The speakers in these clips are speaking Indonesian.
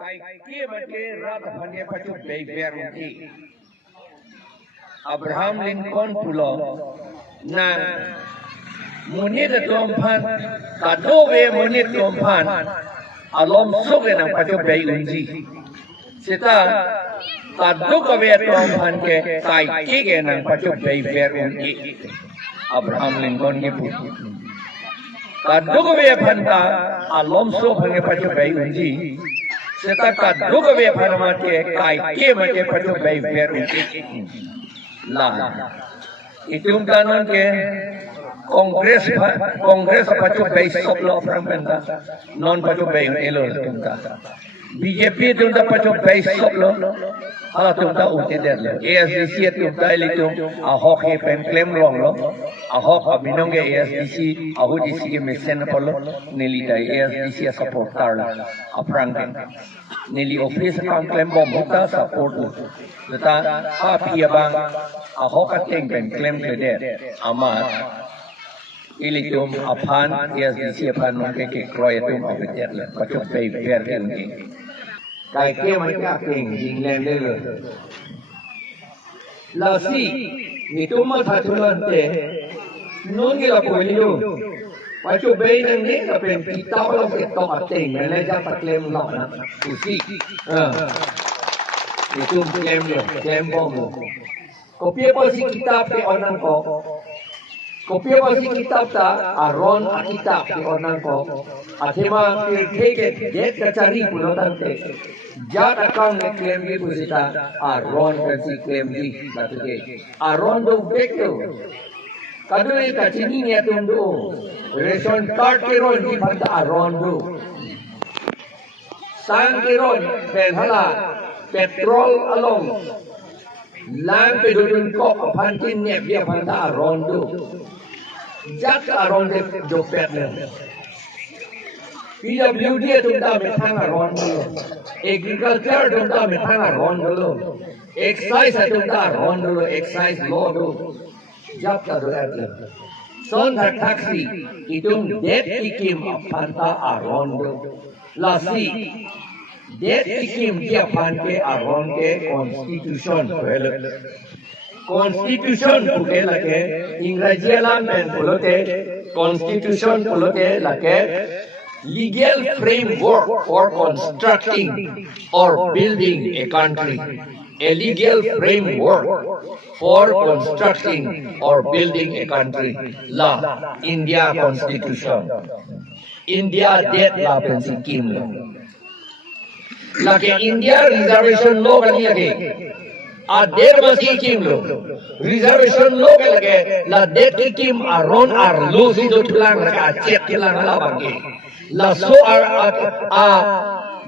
kai kia mate rat phane pachu beberunti Abraham Lincoln pulo na munit tumphan kadowe munit tumphan alom soge nang pachu beunji sita kadowe tumphan ke kai kia nang pachu beberunti Abraham Lincoln ke pulo kadowe phanta alom soge pachu beunji sita kadowe phanamate kai kia mate pachu beberunti lah itung kanon ke Kongres pacu bay soplo pramenta non pacu bay elo tunta BJP tunta pacu bay soplo ala tunta uteder le ASDC tunta elitung Ahok he pen claim long lo Ahok abinong ke ASDC ahu DC ke mesen polo neli dai ASDC support karla aprang neli office kan claim bom hota support lo Teta happy abang Ahok ateng pen claim keder amat Ilitum aphan ASDC aphan mungkin ke kroyatum abetet le pacuk bay ber ini kai ke mereka king jinglen le lasi itu mah satuan te nun ke la poiliu pacuk bay nang ni ka pen kita lo ke to ateng le ja paklem lo na usi itu claim bom kopi posi kitab ke onan ko Kopi masih kitab ta aron kitab di onan ko athema ke get kacari pulo tante jat akang ne claim di pusita aron kasi claim di batuke aron do bekto kadui kacini ne tundu ration card ke ron di banta aron do sang ke ron ben hala petrol along lang pedulun ko pantin ne bia banta aron do Jat aron de jopet le. PWD tunta में थाना रोन दलो. Agriculture tunta में थाना रोन दलो. Excise tunta रोन दलो. Excise law दलो. Jat का दो ऐसे. Son taxi itung debt ikim apanta aron dalo. Lasi debt ikim dia pante aron ke constitution phele. Constitution puke lake Ingraji alam pen pulote Constitution pulote lake legal framework for constructing or building a country. A legal framework for constructing or building a country. La India Constitution. India debt la pen Sikkim la. Lake India reservation law kali lake. Ader masih kim lo reservation lo ke lage la det kim aron ar lo si do tulang lage acet tulang la bangi la so ar a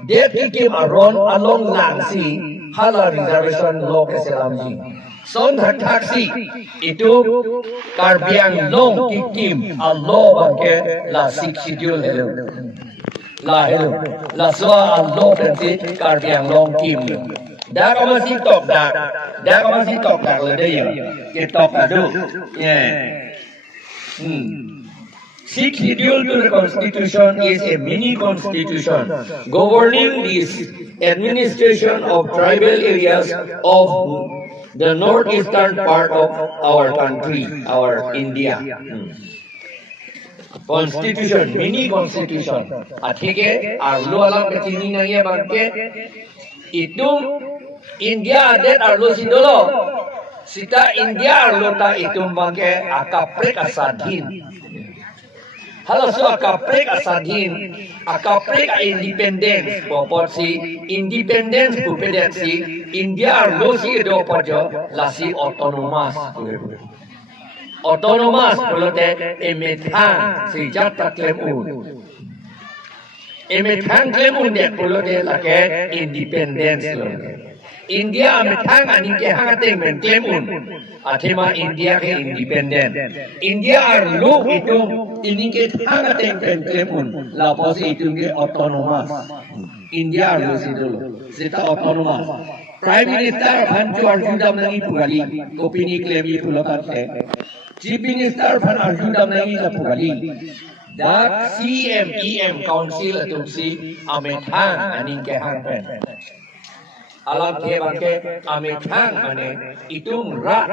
det kim aron along lang si hala reservation lo ke selamji son taksi itu karbiang long kim a lo bange la sik schedule hello la so a lo ke karbiang long kim Dah kau masih top dah le dia. Kita top dah. Yeah. Sixth schedule to the Constitution is a mini constitution governing the administration of tribal areas of the northeastern part of our country, our India. Constitution, mini constitution. Athike arlo alam kecini nang ye bangke itu India adet arlo sidolo sita India arlo ta itum bangke akaprek asadhin halo so akaprek asadhin akaprek independence popot si independence pupedet si India arlo si do pojo lasi autonomous pulote emethan si jata klemun emethan klemun de pulote lake independence lo India ametang aning ke hangateng men klemun athema India ke independent India arlo itu ini ke hangateng men klemun la pos itu ke autonomous India arlo sidolo sita autonomous Prime Minister Bhanju Arjundam nangi pugali kopini claim itu lokate Chief Minister Bhan Arjundam nangi la pugali Dat CMEM Council atum si amethang aning ke hang pen. Alam ke bangke amethang ane itung rat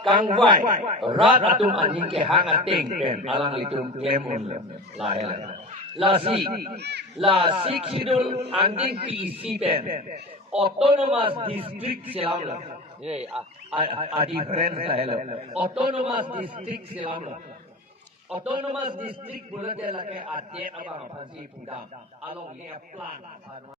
kangwai rat atum aning ke hang ating pen alang itung kemun lahir. La si kidul angin PEC pen autonomous district silam la. Ye a difference lahir. Autonomous district silam la. Autonomous district boleh dia lagi adet abang pasti pudang along dia plan